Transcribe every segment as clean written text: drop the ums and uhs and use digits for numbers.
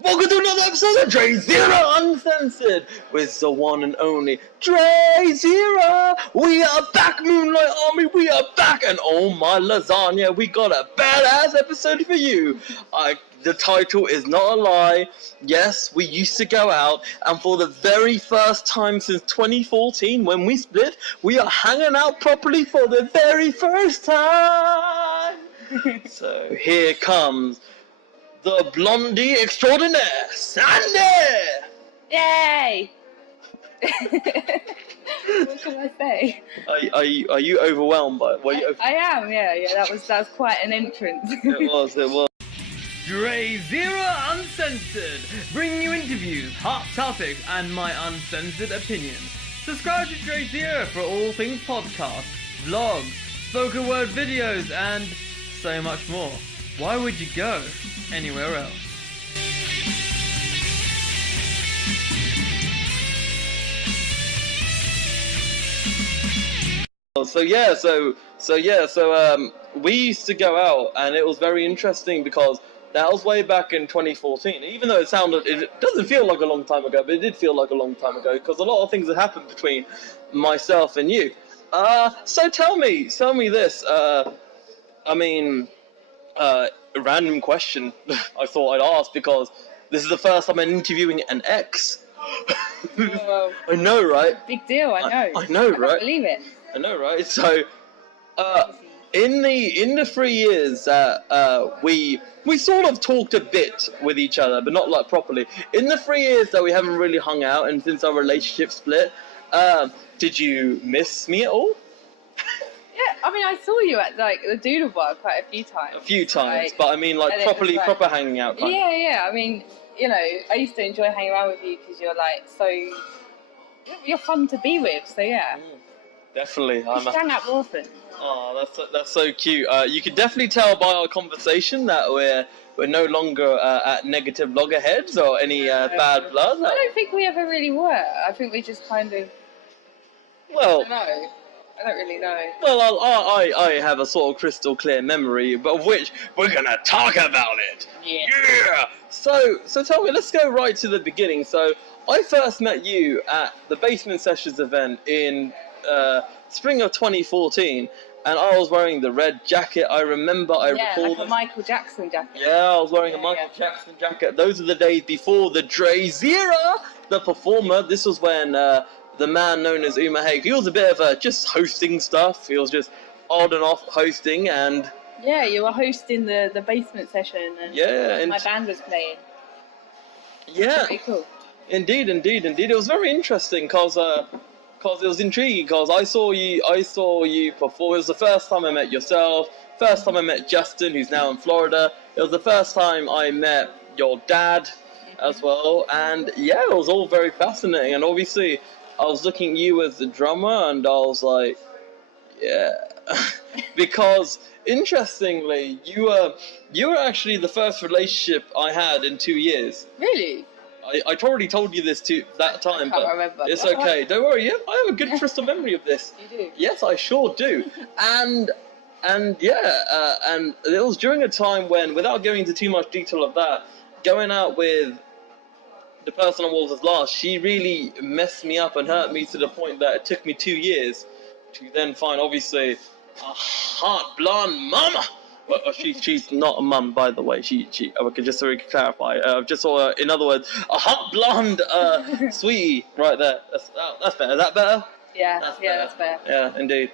Welcome to another episode of DrayZera Uncensored with the one and only DrayZera. We are back, Moonlight Army. We are back, and oh my lasagna, we got a badass episode for you. The title is not a lie. Yes, we used to go out, and for the very first time since 2014, when we split, we are hanging out properly for the very first time. So here comes the blondie extraordinaire, Sandy! Yay! What should I say? Are you overwhelmed by it? I am, yeah. That was quite an entrance. It was. DrayZera Uncensored, bringing you interviews, hot topics, and my uncensored opinions. Subscribe to DrayZera for all things podcasts, vlogs, spoken word videos, and so much more. Why would you go anywhere else? So we used to go out, and it was very interesting because that was way back in 2014. Even though it doesn't feel like a long time ago, but it did feel like a long time ago because a lot of things had happened between myself and you. So tell me this. A random question I thought I'd ask because this is the first time I'm interviewing an ex. Whoa. I know, right? Big deal, I know. I know, right? I can't believe it. I know, right? So, in the 3 years that we sort of talked a bit with each other, but not like properly. In the 3 years that we haven't really hung out, and since our relationship split, did you miss me at all? Yeah, I mean, I saw you at like the Doodle Bar quite a few times. A few times, but I mean, like proper hanging out. Yeah. I mean, you know, I used to enjoy hanging around with you because you're you're fun to be with. So yeah. Definitely. We should hang out more often. Oh, that's so cute. You can definitely tell by our conversation that we're no longer at negative loggerheads or any bad blood. I don't think we ever really were. I think we just kind of. Well. I don't really know. Well, I have a sort of crystal clear memory, but of which we're gonna talk about it. Yeah. So tell me, let's go right to the beginning. So I first met you at the Basement Sessions event in spring of 2014, and I was wearing the red jacket. I remember. Like a Michael Jackson jacket. Yeah, I was wearing a Michael Jackson jacket. Those are the days before the DrayZera, the performer. This was when the man known as Uma Haig, he was a bit of just hosting stuff. He was just on and off hosting, and yeah, you were hosting the basement session, and my band was playing. Yeah, pretty cool. Indeed. It was very interesting because it was intriguing because I saw you perform. It was the first time I met yourself. First time I met Justin, who's now in Florida. It was the first time I met your dad as well, and yeah, it was all very fascinating. And obviously, I was looking at you as the drummer, and I was like, yeah, because interestingly, you were actually the first relationship I had in 2 years. Really? I already told you this that time, but remember. It's okay. Don't worry. Yeah, I have a good crystal memory of this. You do? Yes, I sure do. And it was during a time when, without going into too much detail of that, going out with the person I was last, she really messed me up and hurt me to the point that it took me 2 years to then find, obviously, a hot blonde mama. Well, she's not a mum, by the way. She I could just clarify. Just saw, in other words, a hot blonde sweetie right there. That's better. Is that better? Yeah, that's better. Yeah, indeed.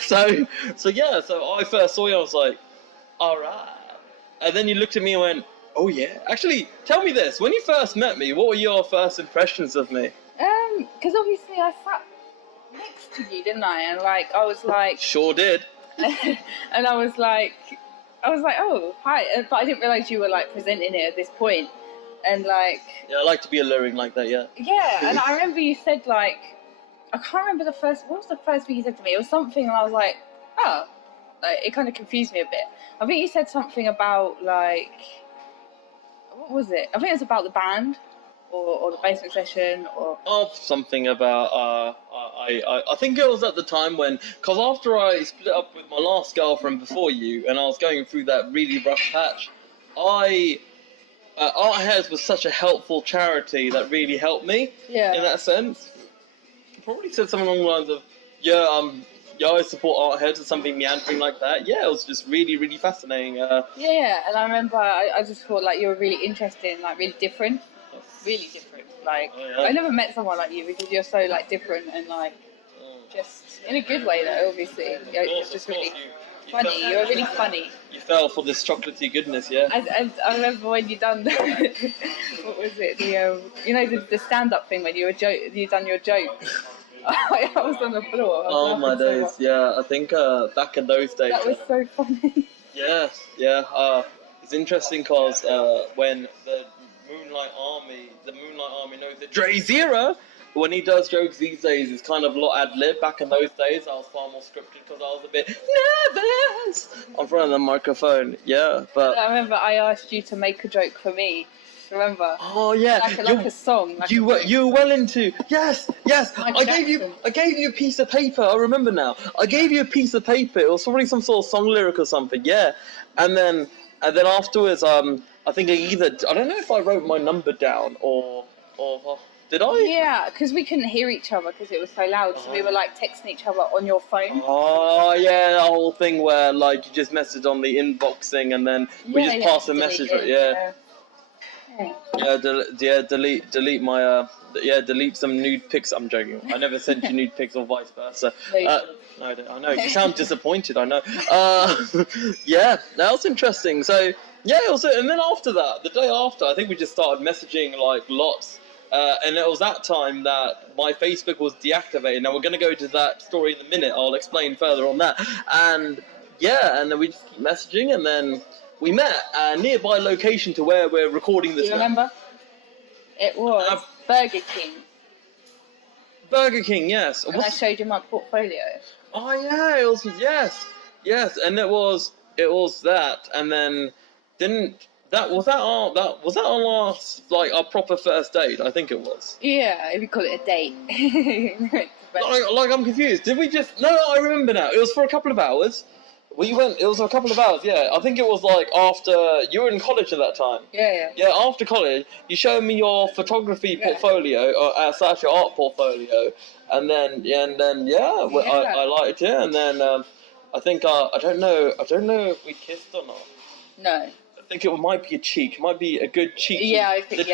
So I first saw you, I was like, all right. And then you looked at me and went, oh yeah. Actually, tell me this. When you first met me, what were your first impressions of me? Because obviously I sat next to you, didn't I? And I was like... Sure did. And I was like, oh, hi. But I didn't realise you were presenting it at this point. And yeah, I like to be alluring like that, yeah. Yeah, and I remember you said I can't remember what was the first thing you said to me? It was something, and I was like, oh. It kind of confused me a bit. I think you said something about what was it? I think it was about the band or the basement session or something about I think it was at the time when, because after I split up with my last girlfriend before you and I was going through that really rough patch, I Art Heads was such a helpful charity that really helped me. Yeah. In that sense, probably said something along the lines of, yeah, I support Art Heads or something meandering like that. Yeah, it was just really, really fascinating. Yeah, and I remember I just thought like you were really interesting, like really different. Really different. Like, I never met someone like you because you're so like different and like just in a good way though. Obviously, it's just really funny. You're really funny. You fell for this chocolatey goodness, yeah. And I remember when you done what was it? The stand-up thing when you done your joke. I was on the floor. Oh my days, yeah. I think back in those days. That was so funny. Yeah. It's interesting because when the Moonlight Army knows that DrayZera, when he does jokes these days, it's kind of a lot ad-lib. Back in those days, I was far more scripted because I was a bit nervous in front of the microphone. Yeah, but I remember I asked you to make a joke for me. Remember? Oh yeah, like a song. Like you were well into yes. I gave you a piece of paper. I remember now. I gave you a piece of paper. It was probably some sort of song lyric or something. Yeah, and then afterwards, I think I don't know if I wrote my number down or did I? Yeah, because we couldn't hear each other because it was so loud. So we were like texting each other on your phone. Oh yeah, the whole thing where like you just messaged on the inbox thing and then we just passed a message. Delete my delete some nude pics. I'm joking. I never sent you nude pics or vice versa. No, I know. You sound disappointed. I know. Yeah, that was interesting. So yeah, and then after that, the day after, I think we just started messaging like lots. And it was that time that my Facebook was deactivated. Now we're going to go to that story in a minute. I'll explain further on that. And yeah, and then we just keep messaging, and then we met a nearby location to where we're recording this. Do you remember? It was Burger King. Burger King, yes. And I showed you my portfolio. Oh yeah, it was yes, and it was that, and then was that our last like our proper first date? I think it was. Yeah, if you call it a date. like I'm confused. Did we just? No, I remember now. It was for a couple of hours. It was a couple of hours, yeah. I think it was like after, you were in college at that time. Yeah. Yeah, after college, you showed me your photography portfolio, / your art portfolio, and then I liked it, and then I think, I don't know if we kissed or not. No. I think it might be a cheek, it might be a good cheek. Yeah, I think,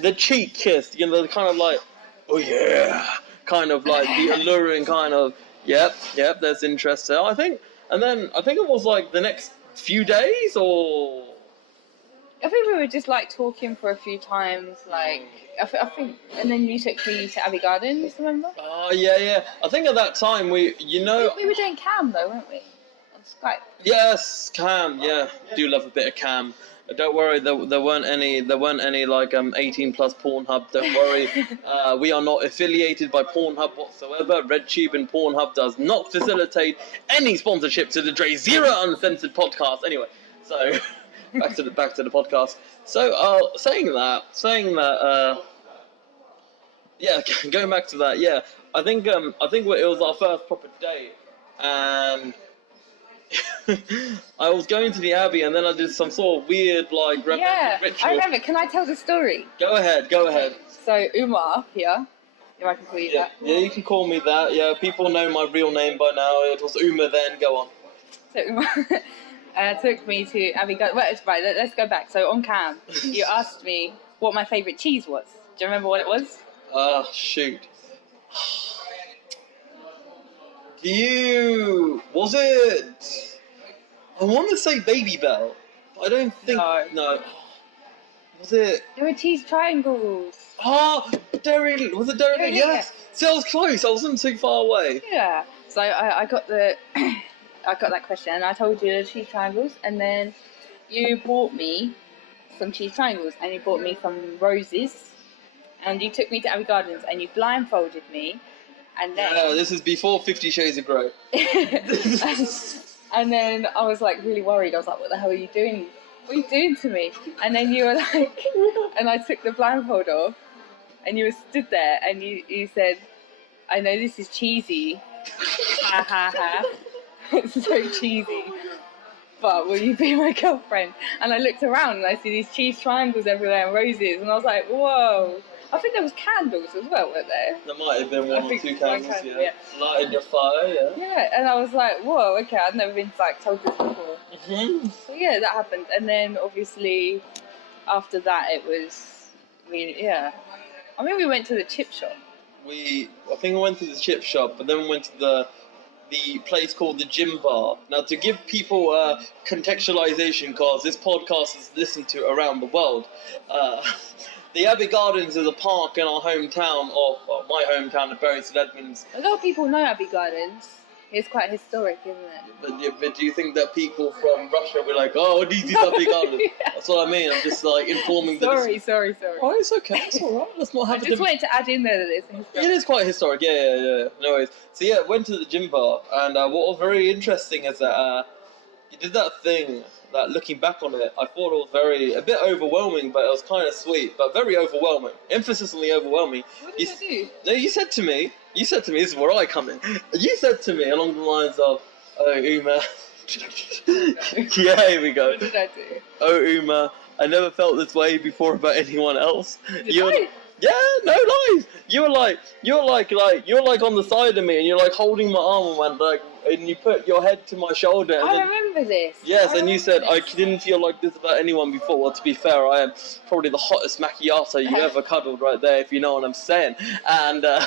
the cheek kiss, you know, the kind of like, oh yeah, kind of like the alluring kind of, yep, there's interest there, I think. And then I think it was like the next few days, or I think we were just like talking for a few times, like I think, and then you took me to Abbey Gardens, remember? Oh yeah. I think at that time we were doing cam though, weren't we? On Skype. Yes, cam. Yeah, do love a bit of cam. Don't worry, there weren't any like 18+ Pornhub. Don't worry, we are not affiliated by Pornhub whatsoever. RedTube and Pornhub does not facilitate any sponsorship to the DrayZera Uncensored podcast. Anyway, so back to the podcast. So saying that, yeah, going back to that, yeah, I think it was our first proper date, and I was going to the Abbey, and then I did some sort of weird, like, ritual. I remember. Can I tell the story? Go ahead. So, Umar here, if I can call you that. Yeah, you can call me that. Yeah, people know my real name by now. It was Uma then. Go on. So, Umar took me to Abbey Gardens. Right, let's go back. So, on cam, you asked me what my favourite cheese was. Do you remember what it was? Shoot. Was it? I want to say Baby Bell. I don't think. No. Was it? There were cheese triangles. Oh, Dairy. Was it Dairy? Yes. See, I was close. I wasn't too far away. Yeah. So I got the, I got that question, and I told you the cheese triangles, and then you bought me some cheese triangles, and you bought me some roses, and you took me to Abbey Gardens, and you blindfolded me. And then, this is before 50 Shades of Grey. and then I was like really worried. I was like, what the hell are you doing? What are you doing to me? And then you were like, and I took the blindfold off, and you were stood there, and you said, I know this is cheesy. Ha ha ha. It's so cheesy. but will you be my girlfriend? And I looked around and I see these cheese triangles everywhere and roses, and I was like, whoa. I think there was candles as well, weren't there? There might have been one or two candles, candle, yeah. Lighted your fire, yeah. Yeah, and I was like, whoa, okay, I'd never been like told this before. Mm-hmm. So yeah, that happened, and then obviously after that it was really, yeah. I mean, we went to the chip shop. I think we went to the chip shop, but then we went to the place called the Gym Bar. Now, to give people contextualization, because this podcast is listened to around the world, the Abbey Gardens is a park in our hometown, or well, my hometown of Bury St Edmunds. A lot of people know Abbey Gardens. It's quite historic, isn't it? But do you think that people from Russia will be like, oh, what is Abbey Gardens? Yeah. That's what I mean. I'm just like informing them. Sorry. Oh, it's okay. It's all right. Let's not have I just wanted to add in there that it's historic. It is quite historic. Yeah. No worries. So yeah, went to the Gym Bar, and what was very interesting is that you did that thing. That looking back on it, I thought it was a bit overwhelming, but it was kind of sweet, but very overwhelming. Emphasis on the overwhelming. What did I do? No, you said to me, this is where I come in. You said to me along the lines of, oh, Uma. Yeah, here we go. What did I do? Oh, Uma, I never felt this way before about anyone else. Did Yeah, no lies. You were like on the side of me, and you're like holding my arm, and you put your head to my shoulder. And I remember this. Yes, and you said I didn't feel like this about anyone before. Well, to be fair, I am probably the hottest macchiato you ever cuddled right there, if you know what I'm saying. And oh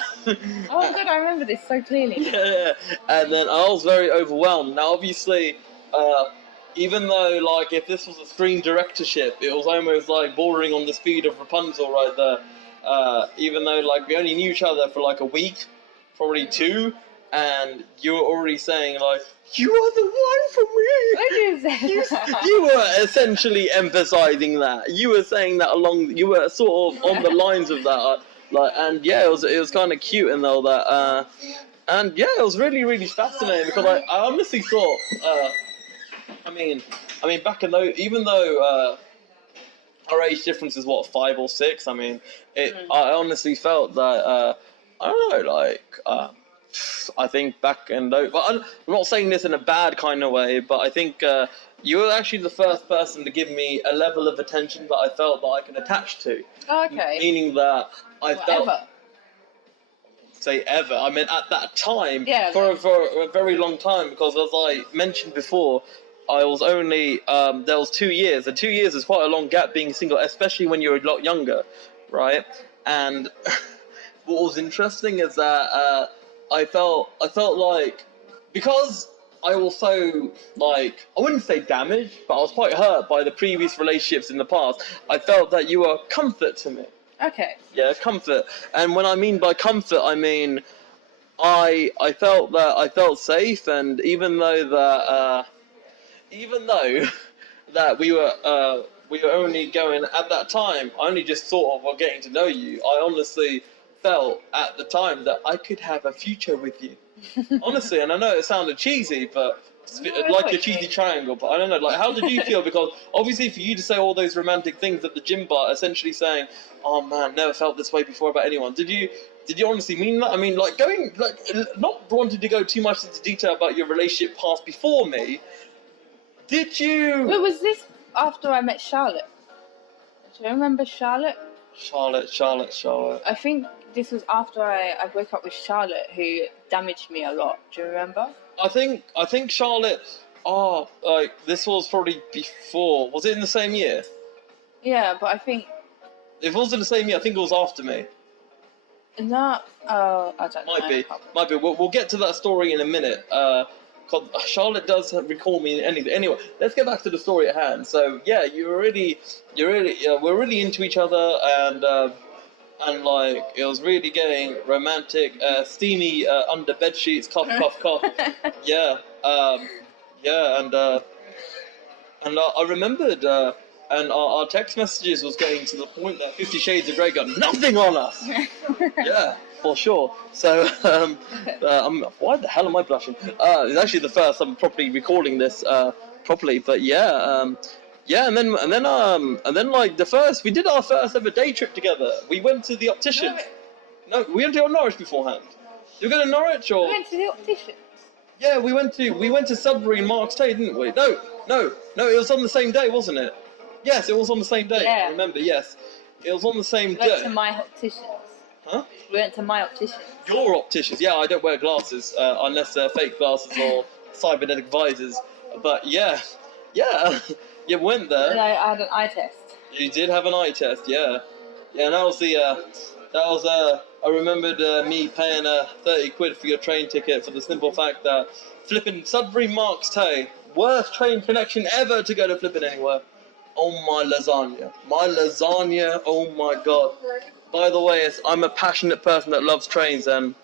god, I remember this so clearly. yeah, and then I was very overwhelmed. Now, obviously, even though like if this was a screen directorship, it was almost like bordering on the speed of Rapunzel right there. Even though like we only knew each other for like a week, probably 2. And you were already saying, like, you are the one for me. What did you say? You were essentially emphasizing that. You were saying that you were sort of on the lines of that. And yeah, it was kind of cute and all that. And yeah, it was really, really fascinating because I honestly thought, I mean, back in those, even though our age difference is 5 or 6, I mean, I honestly felt that, I don't know, like, I think back in those, but I'm not saying this in a bad kind of way, but I think you were actually the first person to give me a level of attention that I felt that I can attach to. Oh, okay. Meaning that I felt... Ever. Say ever. I mean, at that time, yeah, for a very long time, because as I mentioned before, I was only, there was 2 years, and 2 years is quite a long gap being single, especially when you're a lot younger, right? And what was interesting is that I felt like, because I was so, like, I wouldn't say damaged, but I was quite hurt by the previous relationships in the past, I felt that you were comfort to me. Okay. Yeah, comfort. And when I mean by comfort, I mean, I felt safe, and even though that we were only going, at that time, I only just thought of getting to know you, I honestly felt at the time that I could have a future with you. Honestly, and I know it sounded cheesy, but like a cheesy triangle, but I don't know, like, how did you feel? Because obviously for you to say all those romantic things at the gym bar, essentially saying, oh man, never felt this way before about anyone, did you honestly mean that? I mean, like, not wanting to go too much into detail about your relationship past before me, did you... Wait, was this after I met Charlotte? Do you remember Charlotte? Charlotte. I think this was after I broke up with Charlotte, who damaged me a lot. Do you remember? I think Charlotte. Oh, like this was probably before. Was it in the same year? Yeah, but I think. If it was in the same year, I think it was after me. No, I don't know. Might be. We'll get to that story in a minute. Cause Charlotte does recall me anything. Anyway, let's get back to the story at hand. So yeah, we're really into each other, and like it was really getting romantic, steamy under bed sheets, cough. Yeah, and I remembered, and our text messages was getting to the point that 50 Shades of Grey got nothing on us. Yeah. For sure. So, why the hell am I blushing? It's actually the first I'm properly recording this properly, but yeah, and then like we did our first ever day trip together. We went to the optician. No, we went to Norwich beforehand. Did we go to Norwich or? We went to the optician. Yeah, we went to Sudbury and Marks Tay, didn't we? No, No, it was on the same day, wasn't it? Yes, it was on the same day. Yeah. I remember, yes. It was on the same We went day. to my opticians. Huh? We went to my opticians. Your opticians. Yeah, I don't wear glasses unless they're fake glasses or cybernetic visors. But yeah, you went there. And I had an eye test. You did have an eye test, yeah. Yeah, and that was I remembered me paying 30 quid for your train ticket for the simple fact that flipping Sudbury Marks Tay, worst train connection ever to go to flipping anywhere. Oh my lasagna. Oh my god. By the way, I'm a passionate person that loves trains, and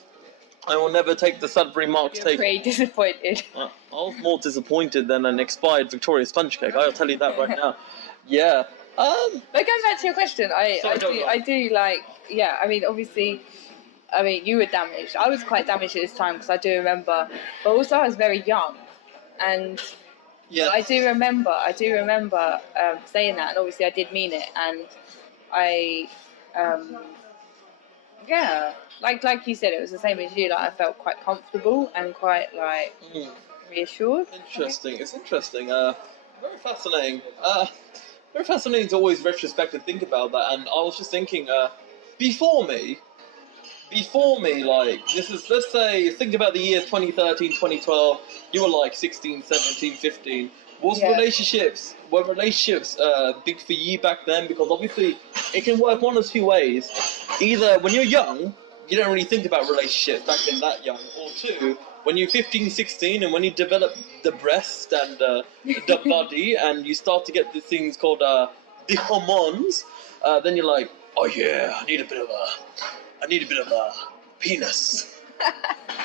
I will never take the Sudbury Marks You're Tay. pretty disappointed. I was more disappointed than an expired Victoria sponge cake, I'll tell you that right now. Yeah. But going back to your question, Sorry, I do like, yeah, I mean, obviously, you were damaged. I was quite damaged at this time because I do remember, but also I was very young. And yeah. I do remember saying that, and obviously I did mean it. And yeah, like you said, it was the same as you. Like I felt quite comfortable and quite reassured. Interesting. It's interesting. Very fascinating. Very fascinating to always retrospect and think about that. And I was just thinking, before me, like, this is, let's say, think about the years 2013, 2012, you were like 16, 17, 15. Were relationships big for you back then? Because obviously, it can work one of two ways. Either when you're young, you don't really think about relationships back then that young, or two, when you're 15, 16, and when you develop the breast and the body, and you start to get these things called the hormones, then you're like, oh yeah, I need a bit of a penis.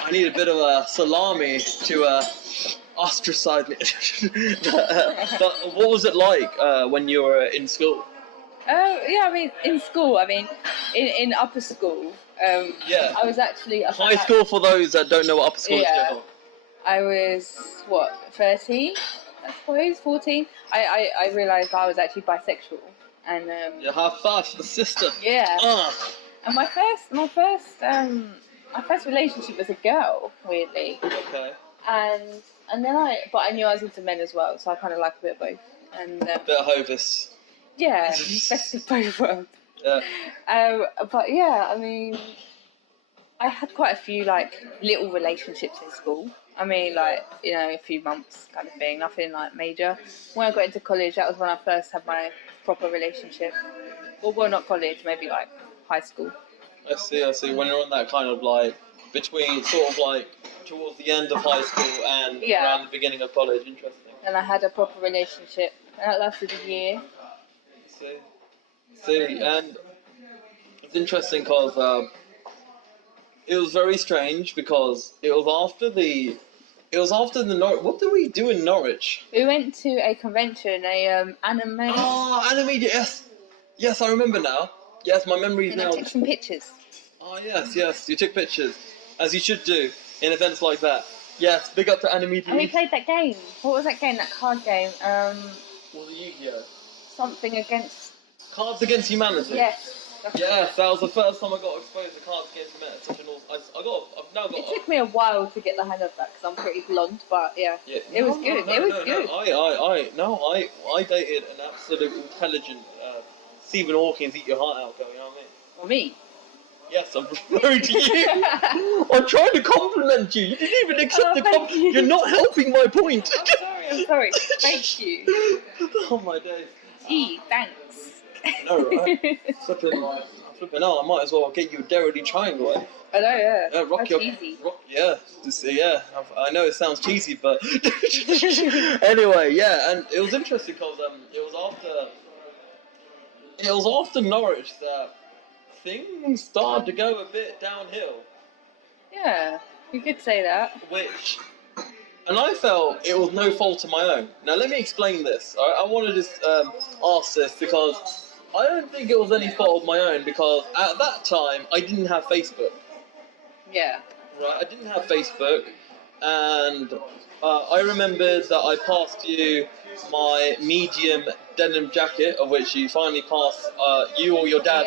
I need a bit of a salami to ostracize me. But what was it like when you were in school? Yeah, I mean, in school, in upper school, Yeah. I was actually... High school, for those that don't know what upper school is. I was, 13, I suppose, 14. I realised I was actually bisexual. And, you have fast, the sister. Yeah. And my first relationship was a girl, weirdly. Okay. And then I knew I was into men as well, so I kind of like a bit of both. And bit of Hovis. Yeah, best of both worlds. Yeah. But yeah, I mean, I had quite a few like little relationships in school. I mean, like, you know, a few months kind of thing, nothing like major. When I got into college, that was when I first had my proper relationship. Well, not college, maybe like high school. I see. When you're on that kind of like between sort of like towards the end of high school and around the beginning of college, interesting. And I had a proper relationship, and that lasted a year. See, and it's interesting because it was very strange because it was after the what did we do in Norwich? We went to a convention, anime. Oh, anime, yes, I remember now. Yes, my memory's and now. I took some pictures. Oh yes, you took pictures, as you should do in events like that. Yes, big up to anime. And we played that game. What was that game? That card game. What was it, Yu-Gi-Oh? Something against. Cards Against Humanity. Yes. Yes, that was the first time I got exposed to Cards Against Humanity. Such an awesome. I've now got. It took me a while to get the hang of that because I'm pretty blonde, but yeah. It was good. It was good. I dated an absolute intelligent Stephen Hawking's Eat Your Heart Out girl. You know what I mean? Or me. Yes, I'm referring to you. I'm trying to compliment you. You didn't even accept the compliment. You're not helping my point. I'm sorry. Thank you. Oh my days. Gee, thanks. No, right? Flipping out. I might as well get you a Derrily triangle. Eh? I know, yeah. Rock That's your, easy. Yeah. I know it sounds cheesy, but anyway, yeah. And it was interesting because it was after Norwich that things started to go a bit downhill. Yeah, you could say that. And I felt it was no fault of my own. Now let me explain this. I want to just ask this because I don't think it was any fault of my own because at that time I didn't have Facebook. Yeah. Right, I didn't have Facebook, and I remember that I passed you my medium denim jacket, of which you finally passed, you or your dad.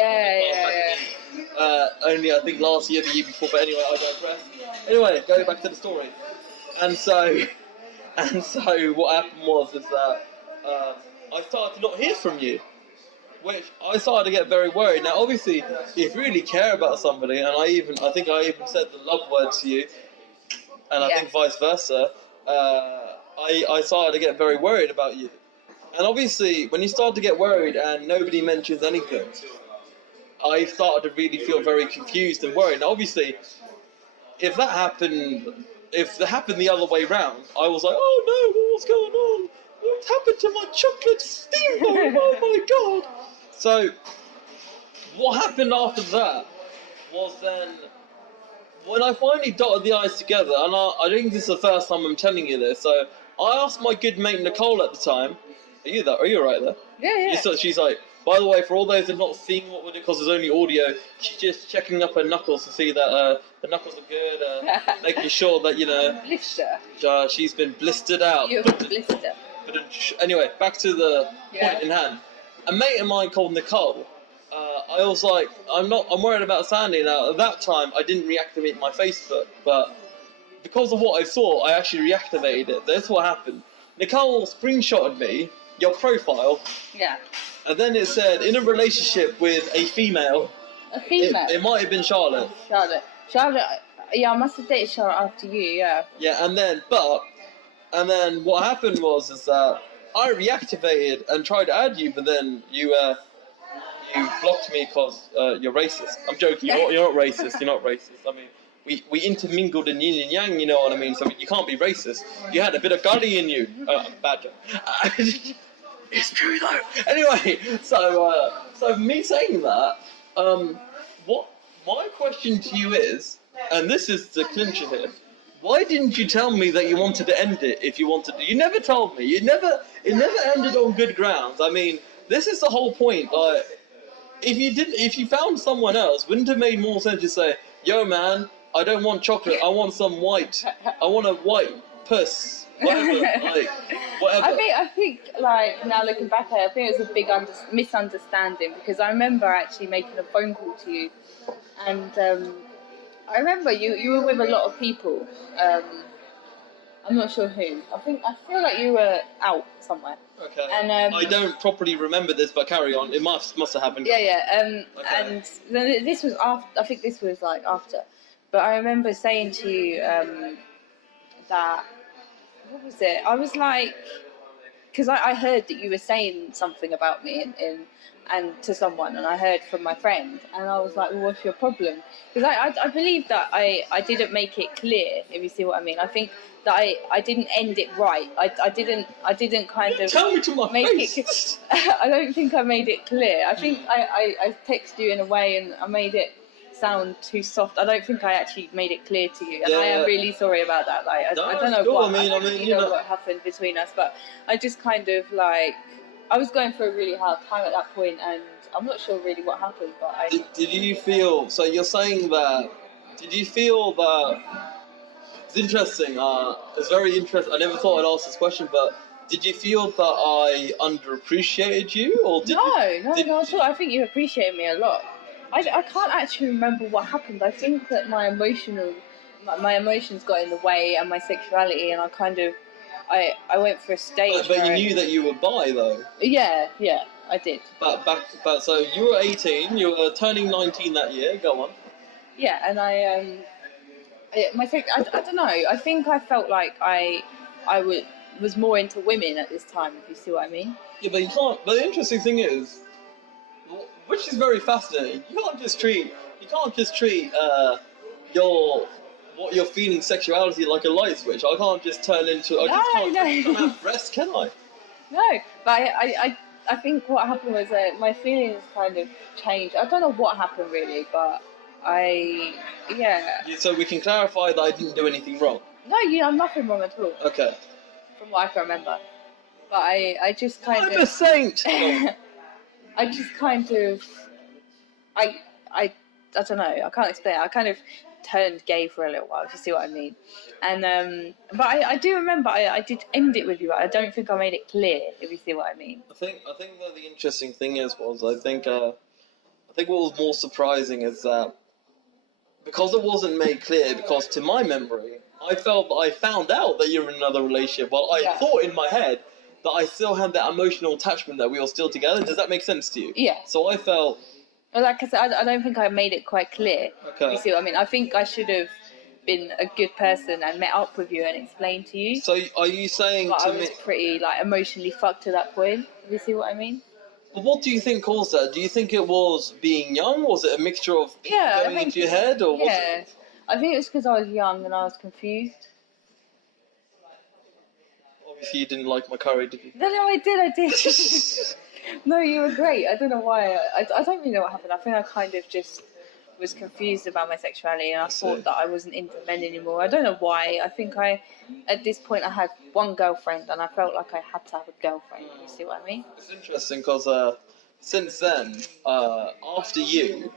Only I think last year, the year before, but anyway, I digress. Anyway, go back to the story. And so And so what happened was is that I started to not hear from you, which I started to get very worried. Now, obviously, if you really care about somebody, and I think I even said the love word to you, and I think vice versa, I started to get very worried about you. And obviously, when you start to get worried and nobody mentions anything, I started to really feel very confused and worried. Now, obviously, if that happened the other way round, I was like, oh no, what's going on? What's happened to my chocolate steamboat? Oh my god! So, what happened after that was then, when I finally dotted the I's together, and I think this is the first time I'm telling you this, so I asked my good mate Nicole at the time, are you there? Are you right there? Yeah. So she's like, by the way, for all those that are not seeing what we're doing, because there's only audio, she's just checking up her knuckles to see that the knuckles are good, making sure that, you know, Blister. she's been blistered out. Beautiful blister. But anyway, back to the point in hand. A mate of mine called Nicole, I was like, I'm worried about Sandy. Now, at that time, I didn't reactivate my Facebook, but because of what I saw, I actually reactivated it. That's what happened. Nicole screenshotted me, your profile, and then it said, in a relationship with a female. A female? It might have been Charlotte. Charlotte, yeah, I must have dated Charlotte after you, yeah. Yeah, and then what happened was that I reactivated and tried to add you, but then you blocked me because you're racist. I'm joking. You're not racist. You're not racist. I mean, we intermingled in yin and yang. You know what I mean? So you can't be racist. You had a bit of gully in you. Bad joke. It's true though. Anyway, so me saying that, what my question to you is, and this is the clincher here. Why didn't you tell me that you wanted to end it if you wanted to? You never told me. It never ended on good grounds. I mean, this is the whole point. If you found someone else, wouldn't it have made more sense to say, yo man, I don't want chocolate, I want some white. I want a white puss. Whatever. Whatever. I think, like, now looking back at it, I think it was a big misunderstanding, because I remember actually making a phone call to you, and I remember you were with a lot of people. I'm not sure who. I feel like you were out somewhere. Okay. And I don't properly remember this, but carry on. It must have happened. Yeah. Okay. And then this was after. I think this was like after. But I remember saying to you that, what was it? I was like, because I heard that you were saying something about me and to someone, and I heard from my friend, and I was like, well, what's your problem? Because I believe that I didn't make it clear, if you see what I mean. I think that I didn't end it right. I didn't kind of tell me to my face. It. I don't think I made it clear. I think I texted you in a way, and I made it sound too soft. I don't think I actually made it clear to you, and I am really sorry about that. Like, I don't know cool. what I mean, you know what happened between us, but I just kind of like, I was going through a really hard time at that point, and I'm not sure really what happened, but Did you feel, so you're saying that, did you feel that, it's interesting, it's very interesting, I never thought I'd ask this question, but did you feel that I underappreciated you, or did No, not at all. I think you appreciated me a lot. I can't actually remember what happened. I think that my emotions got in the way, and my sexuality, and I kind of, I went for a stage. But you knew that you were bi, though. Yeah, I did. But so you were 18, you were turning 19 that year. Go on. Yeah, and I don't know. I think I felt like I was more into women at this time, if you see what I mean. Yeah, but you can't. But the interesting thing is, which is very fascinating, you can't just treat what you're feeling sexuality like a light switch. I can't just turn into, I just can't have breasts, can I? No, but I think what happened was that my feelings kind of changed. I don't know what happened really, but So we can clarify that I didn't do anything wrong. No, I'm nothing wrong at all. Okay. From what I can remember. But I just kind I'm a saint! I just kind of, I don't know, I can't explain it. I kind of turned gay for a little while, if you see what I mean. And but I do remember I did end it with you, but I don't think I made it clear, if you see what I mean. I think that the interesting thing was I think what was more surprising is that because it wasn't made clear, because to my memory, I felt that I found out that you're in another relationship, while I thought in my head that I still had that emotional attachment that we were still together. Does that make sense to you? Yeah. So I felt... Well, like I said, I don't think I made it quite clear. Okay. You see what I mean? I think I should have been a good person and met up with you and explained to you. So are you saying But to I was me... pretty like emotionally fucked to that point. You see what I mean? What do you think caused that? Do you think it was being young? Was it a mixture of going into your head? Or was it... I think it was because I was young and I was confused. Obviously you didn't like my curry, did you? No, I did. No, you were great. I don't know why. I don't really know what happened. I think I kind of just was confused about my sexuality and I thought that I wasn't into men anymore. I don't know why. I think at this point, I had one girlfriend and I felt like I had to have a girlfriend. You see what I mean? It's interesting because since then, after you,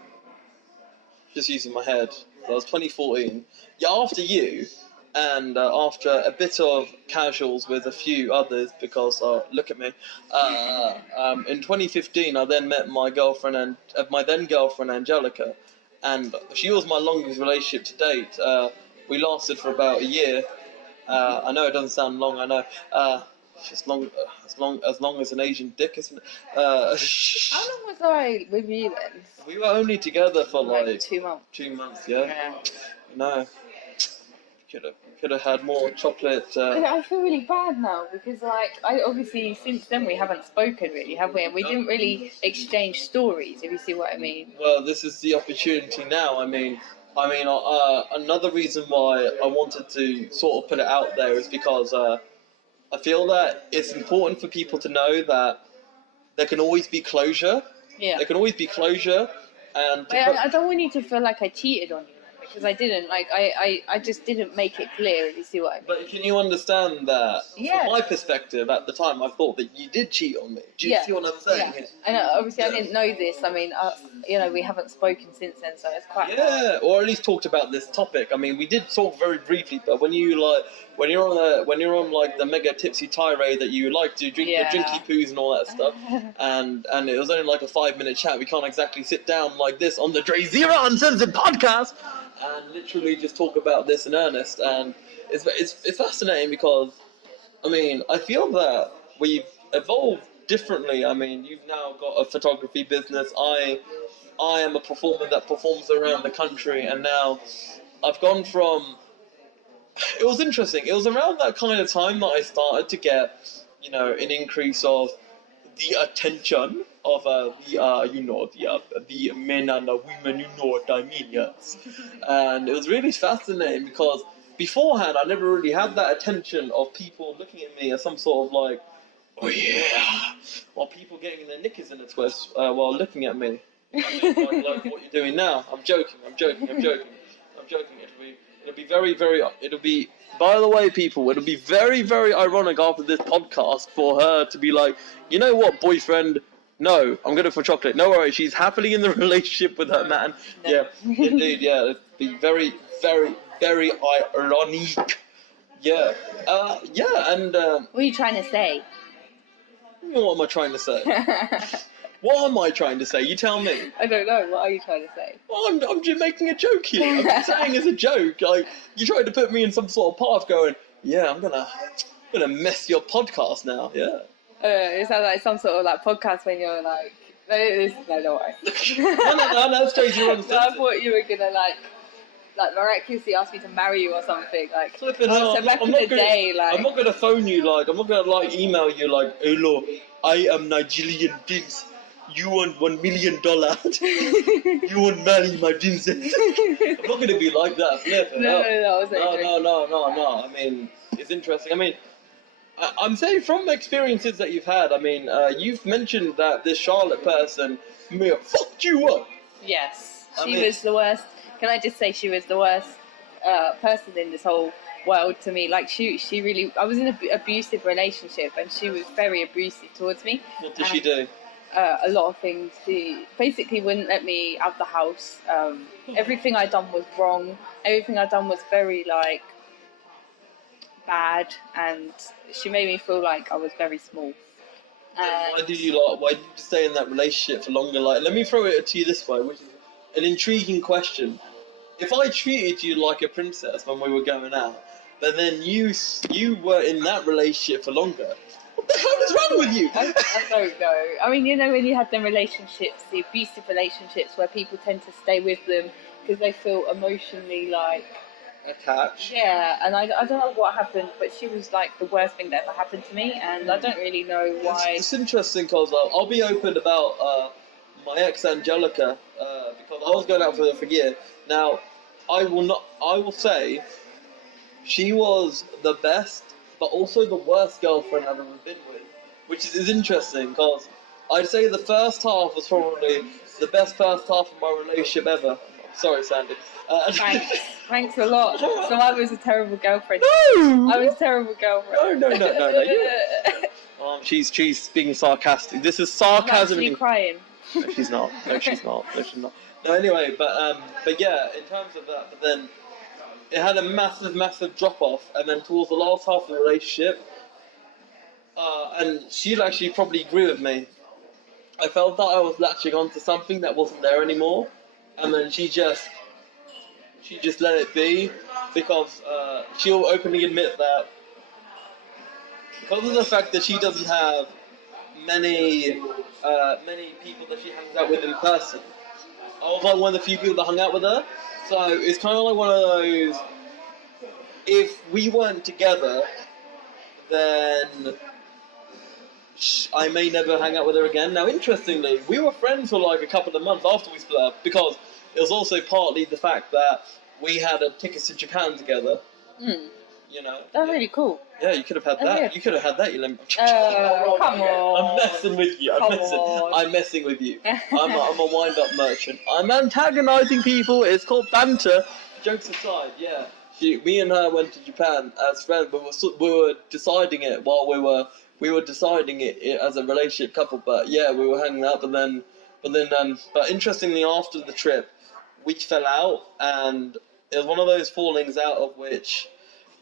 just using my head, that was 2014. Yeah, after you, and after a bit of casuals with a few others, because look at me. In 2015, I then met my girlfriend and my then girlfriend Angelica, and she was my longest relationship to date. We lasted for about a year. I know it doesn't sound long. I know. As long as an Asian dick, isn't it? How long was I with you then? We were only together for like 2 months. 2 months, yeah. No. Could have had more chocolate. I feel really bad now because, like, obviously since then we haven't spoken really, have we? And we didn't really exchange stories, if you see what I mean. Well, this is the opportunity now. I mean, another reason why I wanted to sort of put it out there is because I feel that it's important for people to know that there can always be closure. Yeah. There can always be closure, and I don't want you to feel like I cheated on you. Because I didn't, like, I just didn't make it clear, if you see what I mean. But can you understand that, Yeah. from my perspective, at the time, I thought that you did cheat on me. Do you see what I'm saying? Yeah. And obviously I didn't know this. I mean, we haven't spoken since then, so it's quite Yeah, or at least talked about this topic. I mean, we did talk very briefly, but when you're on like the mega tipsy tirade that you like to drink your drinky poos and all that stuff, and it was only like a 5-minute chat. We can't exactly sit down like this on the DrayZera Uncensored podcast and literally just talk about this in earnest. And it's fascinating because, I mean, I feel that we've evolved differently. I mean, you've now got a photography business. I am a performer that performs around the country, and now I've gone from... It was interesting. It was around that kind of time that I started to get, an increase of the attention of the men and the women, you know what I mean, yes. And it was really fascinating because beforehand I never really had that attention of people looking at me as some sort of like, oh yeah, or people getting their knickers in a twist while looking at me. Like what you're doing now. I'm joking. It'll be very, very, by the way, people, it'll be very, very ironic after this podcast for her to be like, you know what, boyfriend? No, I'm going for chocolate. No worries, she's happily in the relationship with her man. No. Yeah, indeed, yeah. It'll be very, very, very ironic. Yeah. And... what are you trying to say? What am I trying to say? What am I trying to say? You tell me. I don't know. What are you trying to say? Well, I'm just making a joke here. I'm just saying it's a joke. Like, you tried to put me in some sort of path going, yeah, I'm gonna mess your podcast now, yeah. It sounds like some sort of like podcast when you're like, no way. no, that's DrayZera Uncensored. I thought you were gonna like miraculously ask me to marry you or something. Like, flipping hell. So back in the day, like, I'm not gonna phone you. Like, I'm not gonna like email you. Like, hello, I am Nigerian Prince. You want $1 million? You want to marry my princess? I'm not gonna be like that. No. I mean, it's interesting. I mean, I'm saying from experiences that you've had. I mean, you've mentioned that this Charlotte person may have fucked you up. Yes, she was the worst. Can I just say she was the worst person in this whole world to me? Like, she really... I was in an abusive relationship and she was very abusive towards me. What did she do? A lot of things. She basically wouldn't let me out the house. Everything I'd done was wrong. Everything I'd done was very, like, bad. And she made me feel like I was very small. Why did you stay in that relationship for longer? Like, let me throw it to you this way, which is an intriguing question. if I treated you like a princess when we were going out, but then you were in that relationship for longer, what the hell is wrong with you? I don't know. I mean, you know, when you have them relationships, the abusive relationships, where people tend to stay with them because they feel emotionally like Attached. yeah, and I don't know what happened, but she was like the worst thing that ever happened to me, and I don't really know why. It's interesting because I'll be open about my ex Angelica because I was going out for her for a year. Now, I will say she was the best, but also the worst girlfriend I've ever been with, which is interesting because I'd say the first half was probably the best first half of my relationship ever. Sorry, Sandy. Thanks a lot. So I was a terrible girlfriend. No! I was a terrible girlfriend. No. She's being sarcastic. This is I'm sarcasm. actually crying. No, she's not. No, she's not. No, anyway, but yeah, in terms of that, but then it had a massive drop off, and then towards the last half of the relationship, and she'd actually probably agree with me. I felt that I was latching onto something that wasn't there anymore, and then she just let it be because she'll openly admit that because of the fact that she doesn't have many people that she hangs out with in person. I was like one of the few people that hung out with her, so it's kind of like one of those. If we weren't together, then I may never hang out with her again. Now, interestingly, we were friends for like a couple of months after we split up because it was also partly the fact that we had a tickets to Japan together. You know. That's really cool. Yeah, you could have had that. Yeah. You could have had that. You Come on. I'm messing with you. I'm messing with you. I'm a wind-up merchant. I'm antagonizing people. It's called banter. Jokes aside, yeah. Me and her went to Japan as friends, but we were deciding it while we were deciding it as a relationship couple. But yeah, we were hanging out, but interestingly, after the trip, we fell out, and it was one of those fallings out of which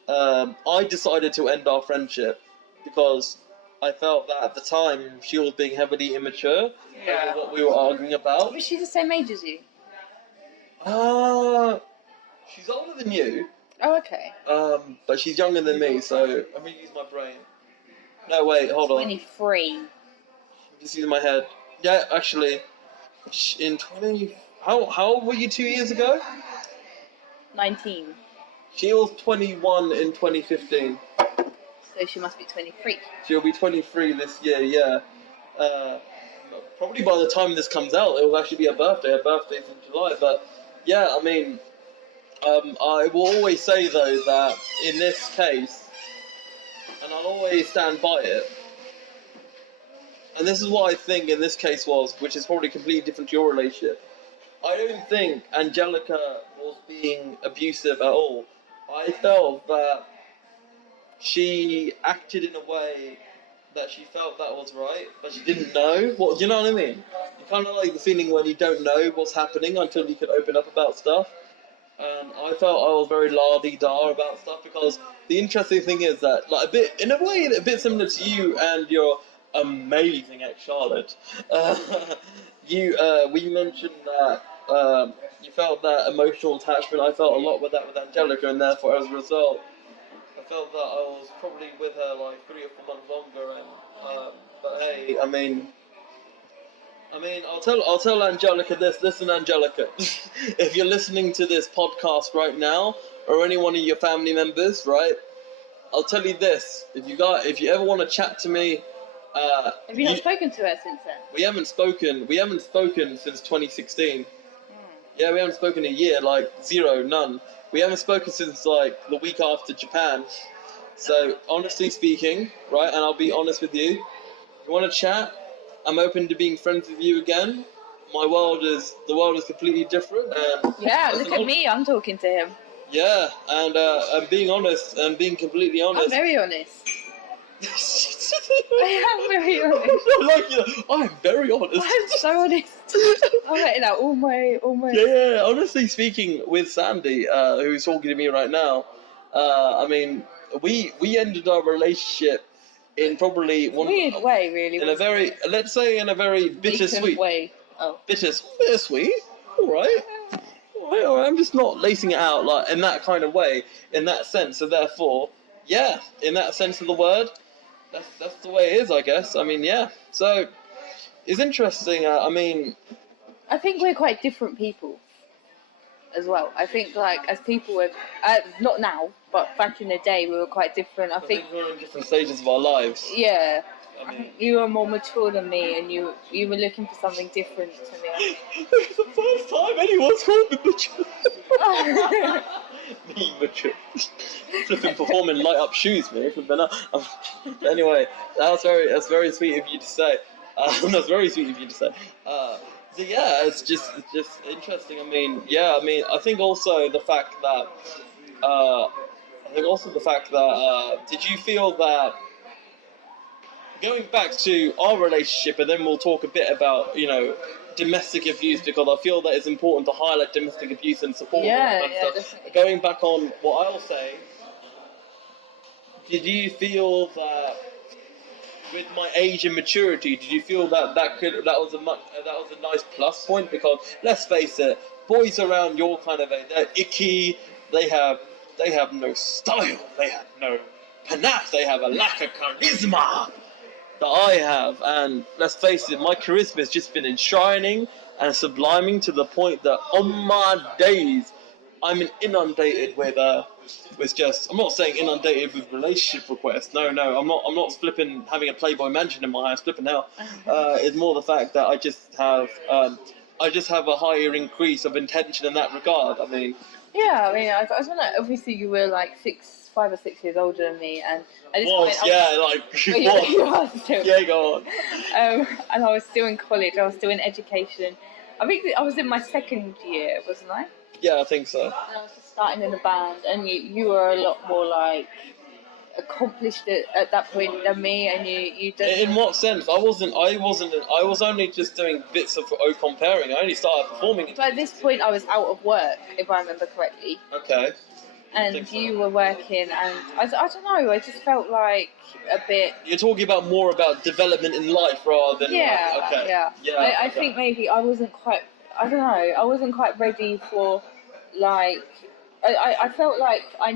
I decided to end our friendship because I felt that at the time she was being heavily immature over what we were arguing about. Was she the same age as you? She's older than you. Oh, okay. But she's younger than me, so I'm gonna use my brain. No, wait, hold on. 23. Just use my head. Yeah, actually, in 20. How old were you 2 years ago? 19. She was 21 in 2015. So she must be 23. She'll be 23 this year, yeah. Probably by the time this comes out, it will actually be her birthday. Her birthday's in July, but yeah, I mean, I will always say though that in this case, and I'll always stand by it, and this is what I think in this case was, which is probably completely different to your relationship. I don't think Angelica was being abusive at all. I felt that she acted in a way that she felt that was right, but she didn't know. What, you know what I mean? You kind of like the feeling when you don't know what's happening until you can open up about stuff. And I felt I was very la-di-da about stuff because the interesting thing is that, like, in a way, a bit similar to you and your amazing ex-Charlotte, we mentioned that you felt that emotional attachment. I felt a lot with that with Angelica, and therefore, as a result, I felt that I was probably with her like 3 or 4 months longer. And but hey, I mean, I'll tell Angelica this. Listen, Angelica, if you're listening to this podcast right now, or any one of your family members, right, I'll tell you this: if you ever want to chat to me. Have you not spoken to her since then? We haven't spoken since 2016. Yeah, we haven't spoken in a year, like zero, none. We haven't spoken since like the week after Japan. So honestly speaking, right, and I'll be honest with you, if you want to chat, I'm open to being friends with you again. The world is completely different. And yeah, look at me, I'm talking to him. Yeah, and I'm being honest, and being completely honest. I'm very honest. I am very honest. I'm very honest. I'm so honest. I'm letting out all my. Yeah. Honestly speaking, with Sandy, who's talking to me right now, I mean, we ended our relationship in probably one weird way, really. In a very, let's say, in a very bittersweet way. Oh. Bittersweet. All right. all right. I'm just not lacing it out like in that kind of way, in that sense. So therefore, yeah, in that sense of the word, that's the way it is, I guess. I mean, yeah. So it's interesting. I mean, I think we're quite different people as well. I think like as people were not now, but back in the day we were quite different. I think we're in different stages of our lives. yeah. I I mean, think you were more mature than me, and you were looking for something different to me. I it's the first time anyone's called me mature. think. Me mature. Flipping performing light up shoes, man. Anyway, that's very sweet of you to say. That's very sweet of you to say. So yeah, it's just interesting. I mean, yeah, I mean, I think also the fact that did you feel that going back to our relationship, and then we'll talk a bit about domestic abuse, because I feel that it's important to highlight domestic abuse and support. Yeah, and yeah, stuff. definitely. Going back on what I'll say, did you feel that with my age and maturity, did you feel that that was a nice plus point? Because let's face it, boys around your kind of age, they're icky. They have no style. They have no panache. They have a lack of charisma that I have. And let's face it, my charisma has just been enshrining and subliming to the point that on my days, I'm inundated with just. I'm not saying inundated with relationship requests. No, I'm not flipping having a Playboy mansion in my house. Flipping hell. It's more the fact that I just have a higher increase of intention in that regard. I mean. Yeah, I mean, I don't know. Obviously, you were like 5 or 6 years older than me, and at this Was, point, yeah, like you are still. Yeah, go on. And I was still in college. I was still in education. I think I was in my second year, wasn't I? Yeah, I think so. And I was just starting in the band, and you were a lot more like accomplished at that point than me, and you did. In what sense? I was only just doing bits of comparing. I only started performing. But at this point, I was out of work, if I remember correctly. Okay. And you were working, and I don't know. I just felt like a bit. You're talking about more about development in life rather than. Yeah. Like, okay. Yeah. I think maybe I wasn't quite. I don't know. I wasn't quite ready for, like. I felt like I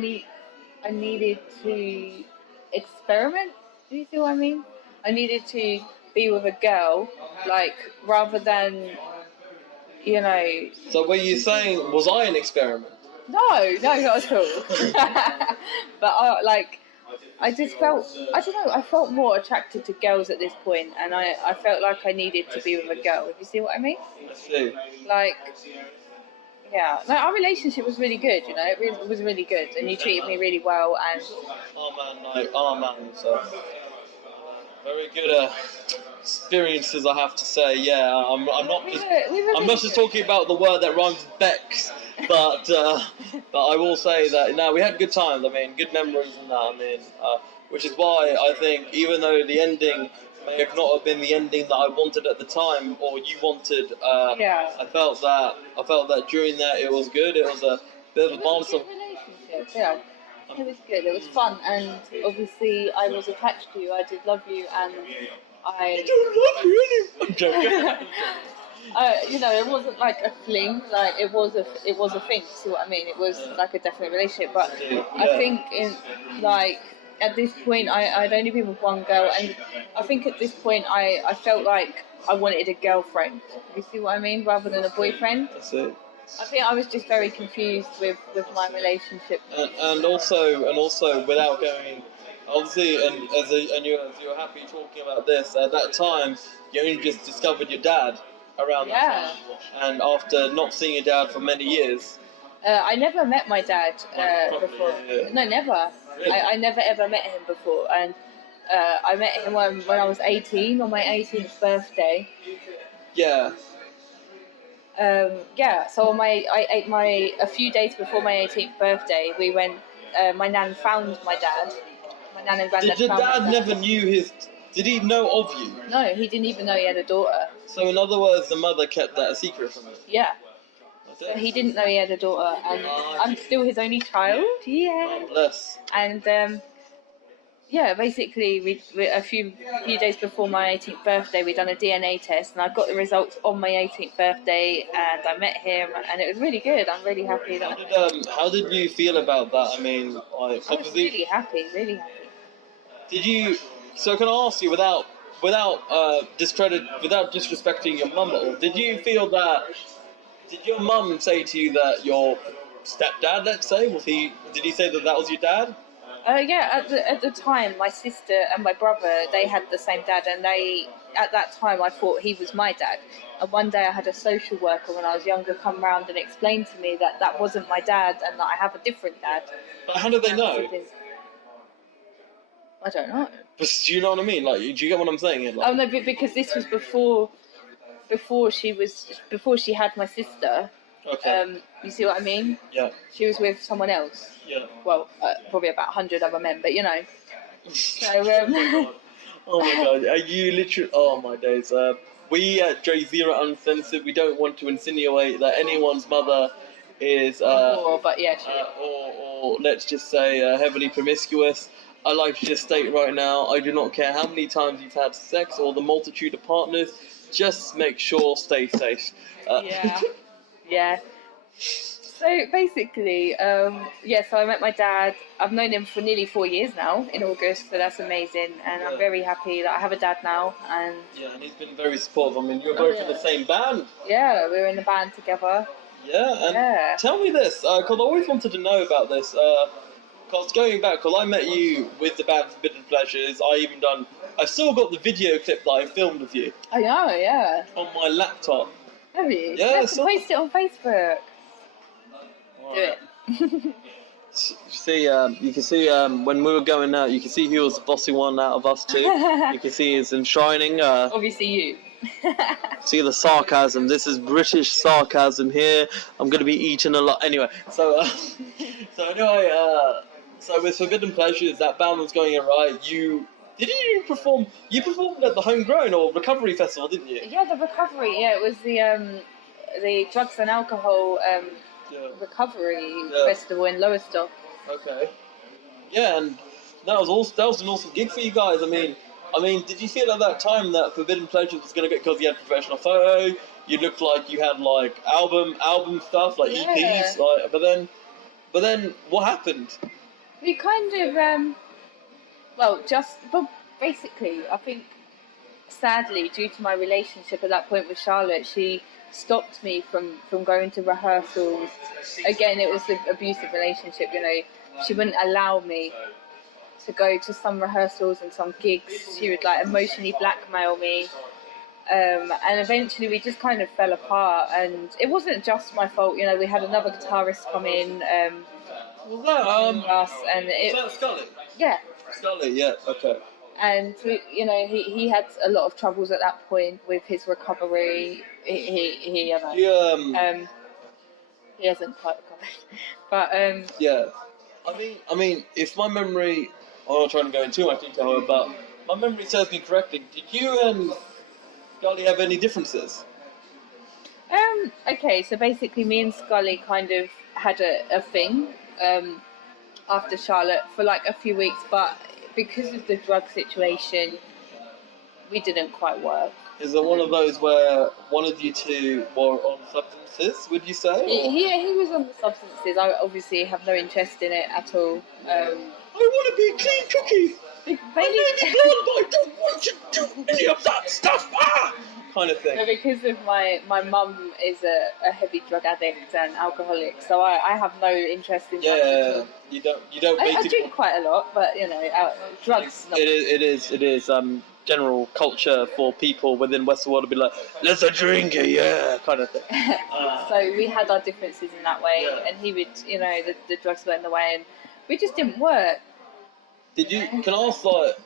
needed to experiment. Do you see what I mean? I needed to be with a girl, like, rather than, So were you saying, was I an experiment? No, not at all. But I just felt, I don't know, I felt more attracted to girls at this point, and I felt like I needed to be with a girl. You see what I mean? I see. Like, yeah, no, our relationship was really good, it was really good, and you treated me really well, and... Oh man, so... Very good experiences, I have to say, yeah, I'm not just talking about the word that rhymes with Bex, but I will say that, no, we had good times, I mean, good memories and that, I mean, which is why I think, even though the ending may have not have been the ending that I wanted at the time, or you wanted, I felt that during that it was good, it was a bit of a bomb. Relationship, yeah. It was good, it was fun, and obviously I was attached to you, I did love you, and I... You don't love me anymore! I'm joking. It wasn't like a fling, like it was a thing, see what I mean? It was like a definite relationship, but I think at this point I'd only been with one girl, and I think at this point I felt like I wanted a girlfriend, you see what I mean, rather than a boyfriend. That's it. I think I was just very confused with my relationship. And also without going, obviously, and you're happy talking about this, at that time you only just discovered your dad around that time, and after not seeing your dad for many years. I never met my dad before. Yeah. No, never. Really? I never ever met him before, and I met him when I was 18 on my 18th birthday. Yeah. So a few days before my 18th birthday, we went. My nan found my dad. My nan and granddad. Did your dad never knew his? Did he know of you? No, he didn't even know he had a daughter. So in other words, the mother kept that a secret from him. Yeah. So he didn't know he had a daughter, and I'm still his only child. Yeah. Oh, bless. And Yeah, basically, we a few days before my 18th birthday, we done a DNA test, and I got the results on my 18th birthday, and I met him, and it was really good. I'm really happy that How did you feel about that? I mean, like, I was obviously, really happy, really happy. did you? So can I ask you, without disrespecting your mum at all, did you feel that? Did your mum say to you that your stepdad, let's say, did he say that that was your dad? Yeah, at the time, my sister and my brother, they had the same dad, and at that time, I thought he was my dad. And one day I had a social worker when I was younger come round and explain to me that that wasn't my dad and that I have a different dad. But how did they know? I don't know. But do you know what I mean? Like, do you get what I'm saying here? Like, Oh no, because this was before she had my sister. okay. You see what I mean? Yeah. She was with someone else. Yeah. Well, probably about 100 other men, but you know. So, Oh my god, are you literally... Oh my days. We at DrayZera UNCENSORED, we don't want to insinuate that anyone's mother is... but yeah, or let's just say heavily promiscuous. I like to just state right now, I do not care how many times you've had sex or the multitude of partners, just make sure stay safe. yeah. Yeah. So basically, so I met my dad. I've known him for nearly 4 years now in August, so that's amazing. And I'm very happy that I have a dad now. And yeah, and he's been very supportive. I mean, you're both in the same band. Yeah, we were in the band together. Yeah, and tell me this, because I always wanted to know about this. Because going back, because I met you with the band Forbidden Pleasures, I've still got the video clip that I filmed with you. I know, yeah. On my laptop. Have you? Yeah, so post it on Facebook. Wow. Do it. You can see when we were going out, you can see who was the bossy one out of us two. You can see his enshrining. Obviously you. See the sarcasm. This is British sarcasm here. I'm going to be eating a lot. Anyway, so with Forbidden Pleasures, that band was going alright. Did you perform? You performed at the Homegrown or Recovery Festival, didn't you? Yeah, the Recovery. Yeah, it was the drugs and alcohol recovery festival in Lowestoft. Okay. Yeah, and that was an awesome gig for you guys. I mean, did you feel at that time that Forbidden Pleasures was going to get, because you had professional photo, you looked like you had like album stuff, like EPs, like, but then what happened? We kind of basically, I think, sadly, due to my relationship at that point with Charlotte, she stopped me from going to rehearsals. Again, it was an abusive relationship, you know. She wouldn't allow me to go to some rehearsals and some gigs. She would like emotionally blackmail me. And eventually we just kind of fell apart, and it wasn't just my fault, you know. We had another guitarist come in, Was that Scully? Yeah. Scully, yeah, okay. And he had a lot of troubles at that point with his recovery. He hasn't quite recovered, but yeah. I mean, if my memory, I'm not trying to go into too much detail, but my memory serves me correctly. Did you and Scully have any differences? Okay, so basically, me and Scully kind of had a thing after Charlotte for like a few weeks, but because of the drug situation, we didn't quite work. Is it one of those where one of you two were on substances, would you say? He was on the substances. I obviously have no interest in it at all. I want to be a clean cookie. I don't want to do any of that stuff. Kind of thing. No, because of my mum is a heavy drug addict and alcoholic, so I have no interest in that at all. You don't. I drink quite a lot, but you know, drugs. It is. General culture for people within Western world to be like, let's a drink, yeah, kind of thing. So we had our differences in that way, and he would, you know, the drugs were in the way, and we just didn't work. Can I ask, like,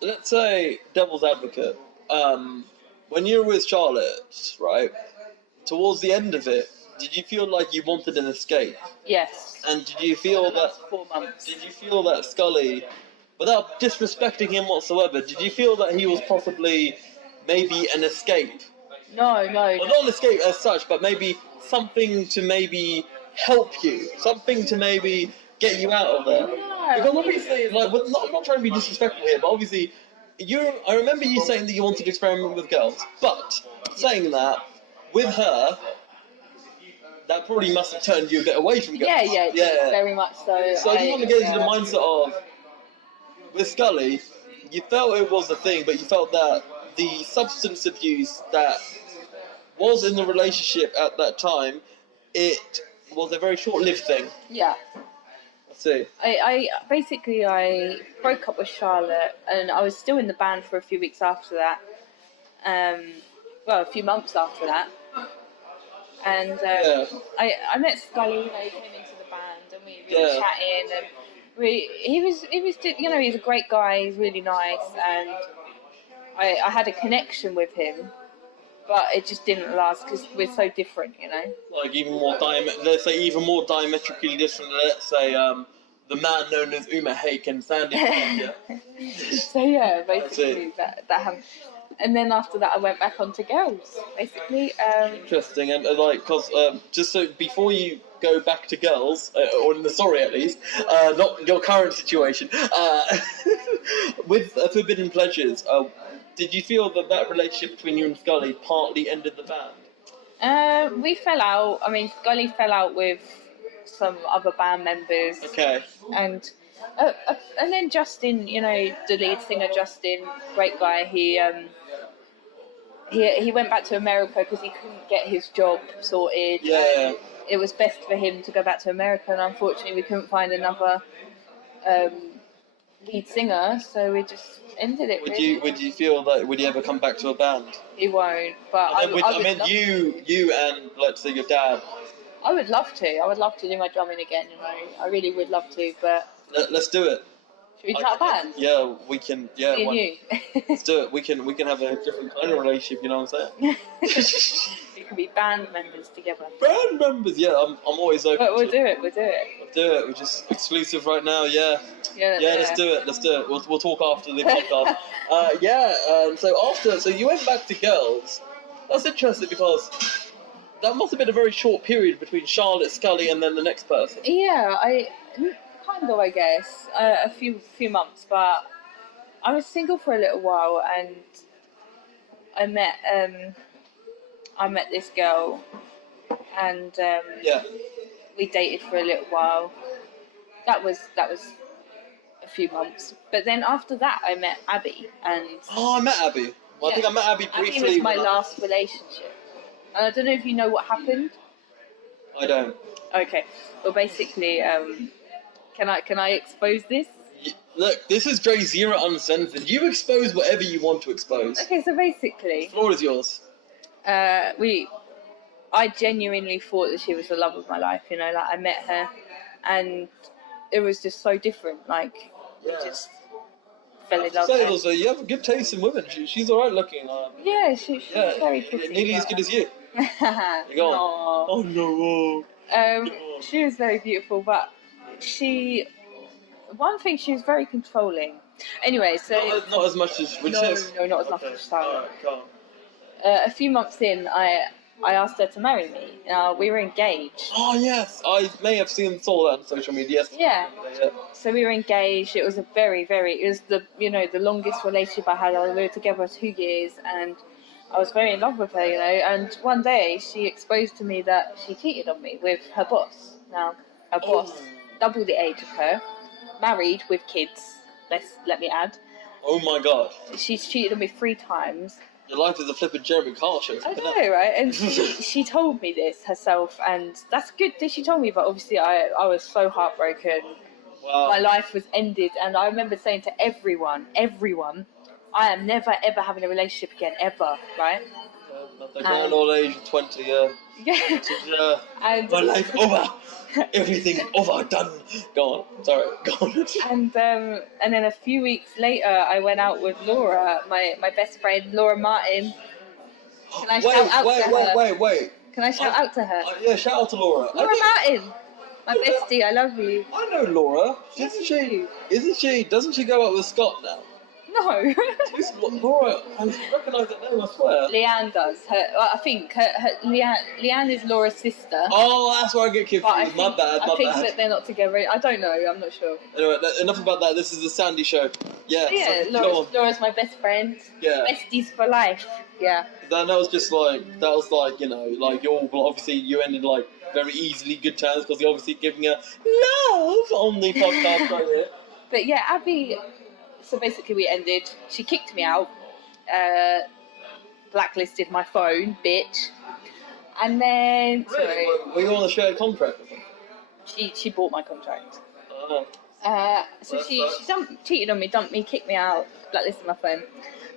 let's say, devil's advocate, when you were with Charlotte, right, towards the end of it, did you feel like you wanted an escape? Yes. And did you feel that 4 months? Did you feel that Scully, without disrespecting him whatsoever, did you feel that he was possibly maybe an escape? No. Well, not an escape as such, but maybe something to maybe help you, something to maybe get you out of there. No, Because obviously, like, I'm not trying to be disrespectful here, but obviously, I remember you saying that you wanted to experiment with girls, but saying that, with her, that probably must have turned you a bit away from girls. Yeah, very much so. So I just want to get into the mindset of, with Scully, you felt it was a thing, but you felt that the substance abuse that was in the relationship at that time, it was a very short-lived thing. Yeah. I see. I basically broke up with Charlotte, and I was still in the band for a few weeks after that. A few months after that. And I met Scully. He came into the band, and we were chatting, and he was he's a great guy. He's really nice, and I had a connection with him, but it just didn't last because we're so different, Like even more diametrically different. Let's say the man known as Uma Hake and Sandy. So yeah, basically that happened. And then after that, I went back onto girls, basically. Interesting, and because just so before you go back to girls, or in the story at least, not your current situation, with Forbidden Pleasures, did you feel that relationship between you and Scully partly ended the band? We fell out. I mean, Scully fell out with some other band members. Okay. And then Justin, the lead singer, Justin, great guy. He went back to America because he couldn't get his job sorted. Yeah. It was best for him to go back to America, and unfortunately, we couldn't find another lead singer, so we just ended it. Would you feel that? Would you ever come back to a band? He won't. But I meant you and let's say your dad. I would love to. I would love to do my drumming again. I really would love to, but let's do it. Should we start a band? Yeah, we can. Yeah, me and you. Let's do it. We can have a different kind of relationship. You know what I'm saying? We can be band members together. Band members, yeah. I'm always open. But we'll do it. We'll do it. We're just exclusive right now. Yeah. Yeah. Let's do it. We'll talk after the podcast. So you went back to girls. That's interesting because that must have been a very short period between Charlotte, Scully, and then the next person. Yeah, kind of, I guess, a few months, but I was single for a little while, and I met this girl, and we dated for a little while. That was a few months, but then after that, I met Abby, and I met Abby. Well, I think I met Abby briefly. Abby was my last relationship, and I don't know if you know what happened. I don't. Okay, well, basically, Can I expose this? Look, this is DrayZera Uncensored. You expose whatever you want to expose. Okay, so basically, the floor is yours. I genuinely thought that she was the love of my life. I met her, and it was just so different. We just fell in love. So you have a good taste in women. She's alright looking. Yeah, she's very pretty. Nearly as good as you. You go on. Oh no. She was very beautiful, but one thing, she was very controlling. Anyway, so not as much as no, not as much as Charlotte. Right, a few months in, I asked her to marry me. We were engaged. Oh yes, I may have saw that on social media. Yeah. So we were engaged. It was a it was the longest relationship I had. We were together 2 years, and I was very in love with her, And one day she exposed to me that she cheated on me with her boss. Now, her boss, double the age of her, married with kids. Let me add. Oh my God. She's cheated on me 3 times. Your life is a flippin' Jeremy Kyle show. I know, right? And she told me this herself, and that's good that she told me, but obviously I was so heartbroken. Wow. My life was ended, and I remember saying to everyone, I am never ever having a relationship again, ever, right? At the grand old age of 20, yeah. And my life over. Everything over, done. Go on. Sorry, go on. And then a few weeks later, I went out with Laura, my best friend, Laura Martin. Can I shout out to her? Wait. Can I shout out to her? Yeah, shout out to Laura. Laura Martin, my bestie, I love you. I know Laura. Doesn't she go out with Scott now? No. Laura, I recognise that name, I swear. Leanne does. I think Leanne is Laura's sister. Oh, that's where I get confused. But My bad. I think that they're not together. I don't know. I'm not sure. Anyway, enough about that. This is the Sandy show. Yeah. But yeah, so, Laura's my best friend. Yeah. Besties for life. Yeah. That was just like, you know, like obviously you ended like very easily good terms because you're obviously giving her love on the podcast right here. But yeah, Abby. So basically, we ended. She kicked me out, blacklisted my phone, bitch, and then sorry, Were you on a shared contract or something? she bought my contract. Oh. So she cheated on me, dumped me, kicked me out, blacklisted my phone.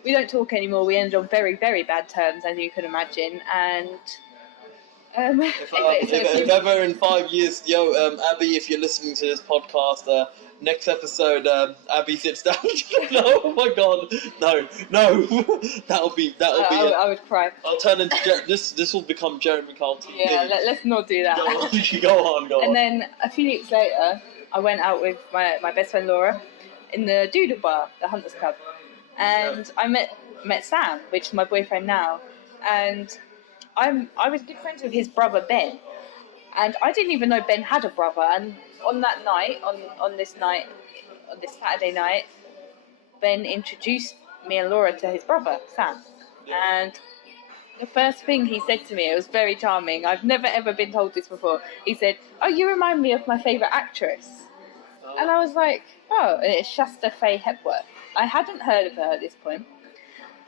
We don't talk anymore. We ended on very, very bad terms, as you can imagine. And if ever in 5 years, Abby, if you're listening to this podcast, next episode, Abby sits down. No, oh my God, no, that'll be. I would cry. I'll turn into this will become Jeremy Carlton. Yeah, let's not do that. Go on. And then a few weeks later, I went out with my best friend Laura in the Doodle Bar, the Hunters Club, and I met Sam, which is my boyfriend now, and I was good friends with his brother Ben, and I didn't even know Ben had a brother. And on that night, on this Saturday night, Ben introduced me and Laura to his brother Sam, and the first thing he said to me, it was very charming. I've never ever been told this before. He said, "Oh, you remind me of my favourite actress," and I was like, "Oh, and it's Shasta Faye Hepworth." I hadn't heard of her at this point.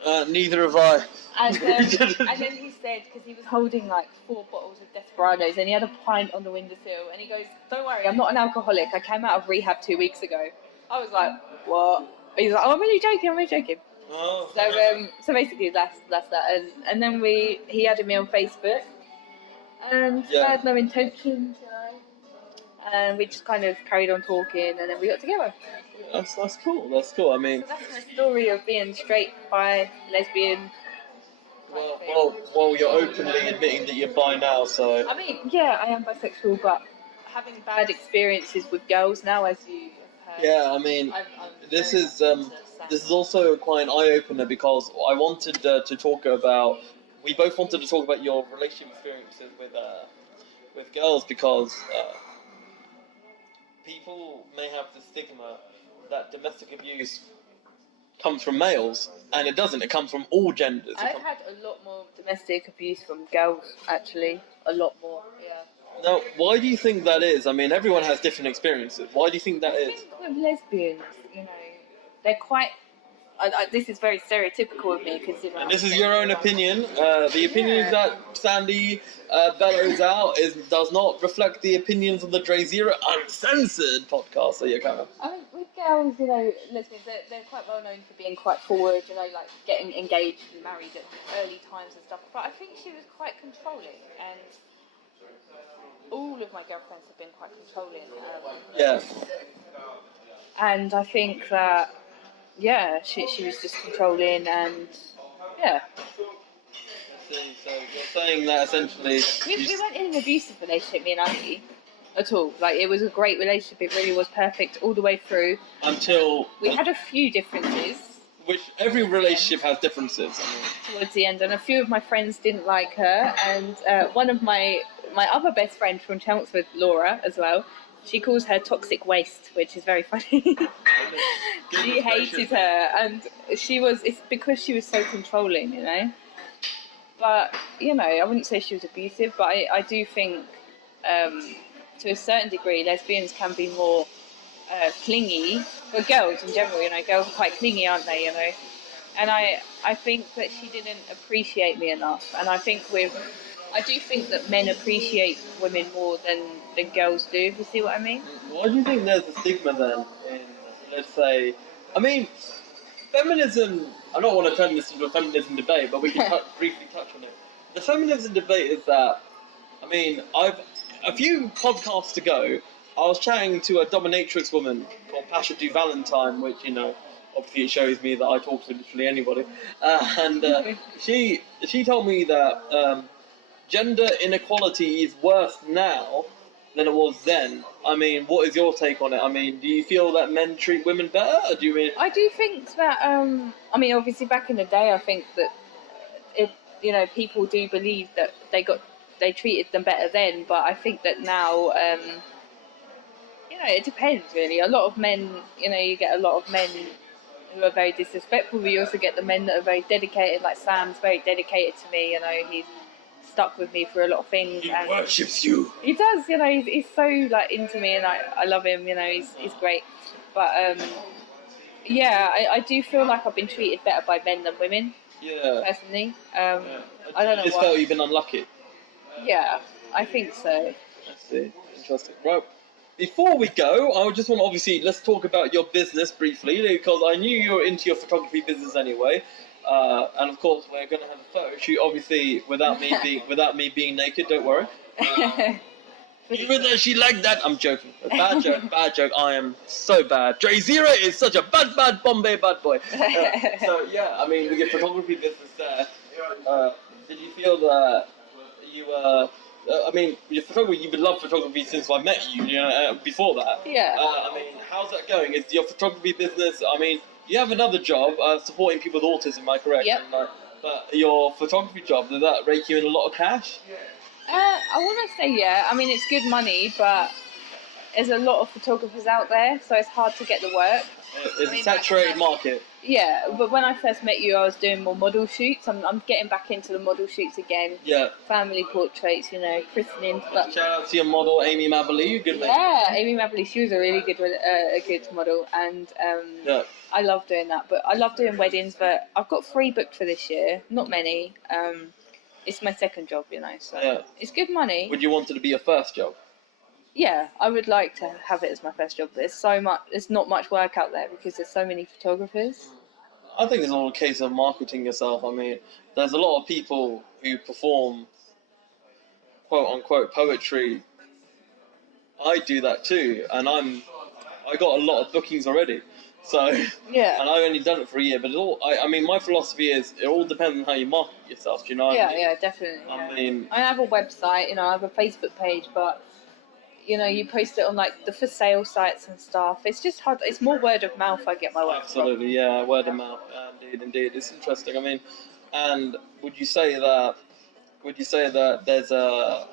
Neither have I. And then he said, because he was holding like 4 bottles of Desperados and he had a pint on the windowsill, and he goes, "Don't worry, I'm not an alcoholic. I came out of rehab 2 weeks ago." I was like, "What?" He's like, "Oh, I'm really joking. Oh. So basically that's that. And then he added me on Facebook, and I had no intentions, you know. And we just kind of carried on talking, and then we got together. That's cool. That's cool. I mean, so that's my story of being straight, bi, lesbian. Well, you're openly admitting that you're bi now, so. I mean, yeah, I am bisexual, but having bad experiences with girls now, as you have heard. Yeah, I mean, this is also quite an eye opener because I wanted to talk about. We both wanted to talk about your relationship experiences with girls because people may have the stigma that domestic abuse comes from males, and it doesn't. It comes from all genders. I've had a lot more domestic abuse from girls, actually. A lot more, yeah. Now, why do you think that is? I mean, everyone has different experiences. Why do you think that is? I think with lesbians, you know, they're quite... this is very stereotypical of me, considering... And this is your own opinion. The opinions that Sandy bellows out does not reflect the opinions of the DrayZera Uncensored podcast. So you kind of... I mean, with girls, you know, lesbians, they're quite well known for being quite forward, you know, like getting engaged and married at early times and stuff. But I think she was quite controlling, and all of my girlfriends have been quite controlling. Yeah. And I think that... Yeah, she was just controlling, and yeah. So you're saying that essentially... We weren't in an abusive relationship, me and Abby, at all. Like, it was a great relationship, it really was perfect all the way through. Until... We had a few differences. Which every relationship has differences. Towards the end, and a few of my friends didn't like her, and one of my other best friend from Chelmsford, Laura, as well, she calls her toxic waste, which is very funny. She hated her, and it's because she was so controlling, you know. But, you know, I wouldn't say she was abusive, but I do think, to a certain degree, lesbians can be more clingy. Well, girls in general, you know, girls are quite clingy, aren't they, you know. And I think that she didn't appreciate me enough, and I do think that men appreciate women more than girls do, if you see what I mean. Why do you think there's a stigma then in, let's say, I mean, feminism, I don't want to turn this into a feminism debate, but we can briefly touch on it. The feminism debate is that, I mean, a few podcasts ago, I was chatting to a dominatrix woman called Pasha Du Valentine, which, you know, obviously it shows me that I talk to literally anybody, and she told me that gender inequality is worse now than it was then. I mean, what is your take on it? I mean, do you feel that men treat women better, or do you mean? I do think that. I mean, obviously, back in the day, I think that people do believe that they treated them better then. But I think that now, it depends really. A lot of men, you get a lot of men who are very disrespectful. But you also get the men that are very dedicated. Like Sam's very dedicated to me. He's stuck with me for a lot of things. He and worships you. He does. He's so like into me, and I love him. He's great. But yeah, I do feel like I've been treated better by men than women. Yeah. Personally, Yeah. I don't know. You just why. felt you've been unlucky. Yeah, I think so. I see. Interesting. Well, before we go, I just want to let's talk about your business briefly, because I knew you were into your photography business anyway. And of course, we're going to have a photo shoot, obviously, without me being naked. Don't worry. Even though she liked that, I'm joking. Bad joke. I am so bad. DrayZera is such a bad Bombay bad boy. So yeah, I mean, with your photography business there, did you feel that you I mean, your photography, you've been loved photography since I met you. Before that. Yeah. I mean, how's that going? Is your photography business? I mean, you have another job supporting people with autism. Am I correct? Yep. And, but your photography job, does that rake you in a lot of cash? I want to say yeah. I mean, it's good money, but there's a lot of photographers out there, so it's hard to get the work. It's a saturated market. Yeah, but when I first met you, I was doing more model shoots. I'm getting back into the model shoots again. Yeah. Family portraits, christening stuff. Shout out to your model, Amy Mabberley. Good lady. Yeah, Amy Mabberley. She was a really good model, and yeah. I love doing that. But I love doing weddings. But I've got 3 booked for this year. Not many. It's my second job, so yeah. It's good money. Would you want it to be your first job? Yeah, I would like to have it as my first job, but there's not much work out there because there's so many photographers. I think it's all a case of marketing yourself. I mean, there's a lot of people who perform quote unquote poetry. I do that too, and I got a lot of bookings already. So yeah, and I've only done it for a year, but I mean, my philosophy is it all depends on how you market yourself. Do you know what I mean? Yeah, definitely. I mean, I have a website, I have a Facebook page, but you post it on like the for sale sites and stuff. It's just hard. It's more word of mouth. I get my work. Absolutely, from. Yeah, word of mouth. Indeed, it's interesting. I mean, and would you say that there's a?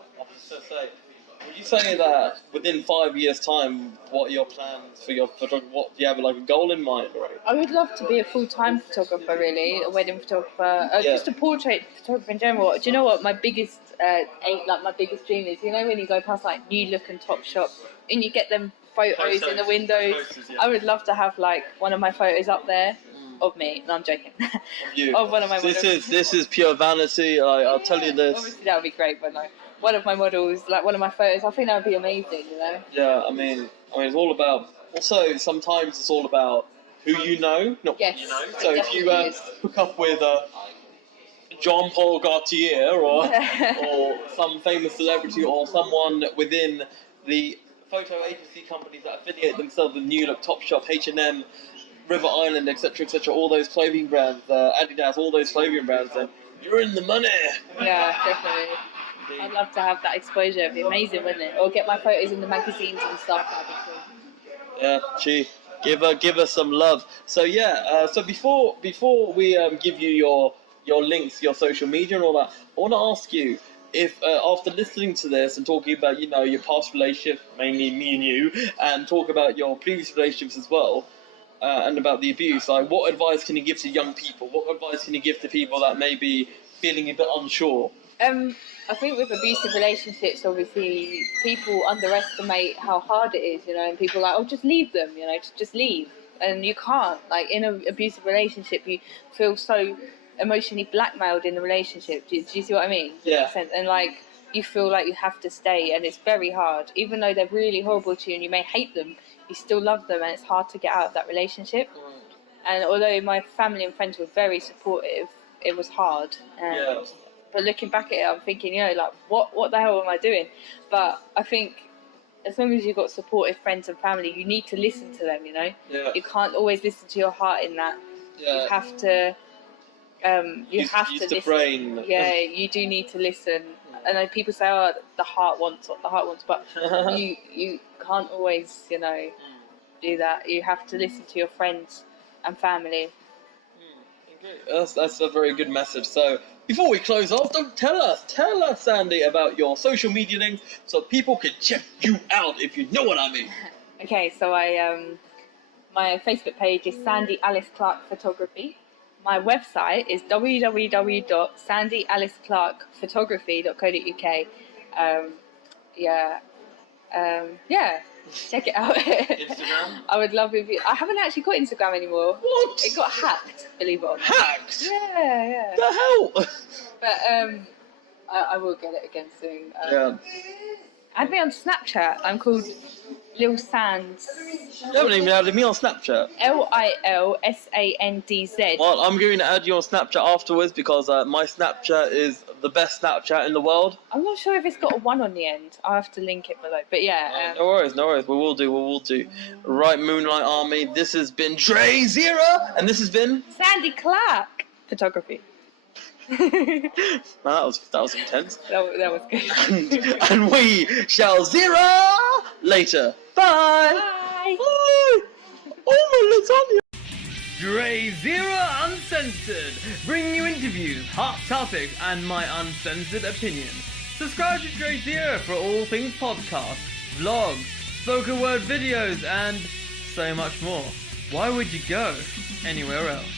Would you say that within 5 years' time, what are your plans for your photography? What do you have like a goal in mind already? I would love to be a full-time photographer, really, a wedding photographer, just a portrait photographer in general. Do you know what my biggest my biggest dream is? When you go past like New Look and Topshop, and you get them photos in the windows. Yeah. I would love to have like one of my photos up there. Of me. No, I'm joking. Of you. Of one of my models. This is pure vanity. I'll tell you this. Obviously, that would be great, but no. One of my models, like one of my photos, I think that would be amazing, Yeah, I mean, it's all about. Also, sometimes it's all about who you know, not yes, who you know. So if you hook up with Jean Paul Gaultier or some famous celebrity or someone within the photo agency companies that affiliate themselves with New Look, Topshop, H&M, River Island, etc., all those clothing brands, Adidas, all those clothing brands, then you're in the money. Yeah, definitely. Indeed. I'd love to have that exposure. It'd be amazing, wouldn't it? Or get my photos in the magazines and stuff. That'd be cool. Yeah, gee, give her some love. So yeah, so before we give you your links, your social media and all that, I want to ask you if after listening to this and talking about your past relationship, mainly me and you, and talk about your previous relationships as well. And about the abuse, like what advice can you give to young people? What advice can you give to people that may be feeling a bit unsure? I think with abusive relationships, obviously, people underestimate how hard it is, and people are like, oh, just leave them, just leave. And you can't. Like, in an abusive relationship, you feel so emotionally blackmailed in the relationship. Do you see what I mean? Yeah. And, like, you feel like you have to stay, and it's very hard. Even though they're really horrible to you and you may hate them, you still love them, and it's hard to get out of that relationship. And although my family and friends were very supportive, it was hard. But looking back at it, I'm thinking, like, what the hell am I doing? But I think as long as you've got supportive friends and family, you need to listen to them, Yeah. You can't always listen to your heart in that. Yeah. You have to... use the listen. brain. Yeah, you do need to listen And then people say, "Oh, the heart wants what the heart wants," but you can't always, do that. You have to listen to your friends and family. Okay. That's a very good message. So before we close off, tell us, Sandy, about your social media links so people can check you out, if you know what I mean. Okay, so my Facebook page is Sandy Alice Clark Photography. My website is www.sandyAliceClarkphotography.co.uk. Yeah, check it out. Instagram? I would love if you. I haven't actually got Instagram anymore. What? It got hacked, believe it or not. Hacked? Yeah. The hell? But I will get it again soon. Yeah. Add me on Snapchat. I'm called Lil Sands. You haven't even added me on Snapchat. LILSANDZ. Well, I'm going to add you on Snapchat afterwards because my Snapchat is the best Snapchat in the world. I'm not sure if it's got a 1 on the end. I'll have to link it below. But yeah. No worries. We will do. Right, Moonlight Army, this has been DrayZera, and this has been... Sandy Clark Photography. that was intense. That was good. and we shall zero later. Bye. Bye. Bye. Oh, my lasagna. DrayZera Uncensored, bringing you interviews, hot topics, and my uncensored opinion. Subscribe to DrayZera for all things podcasts, vlogs, spoken word videos, and so much more. Why would you go anywhere else?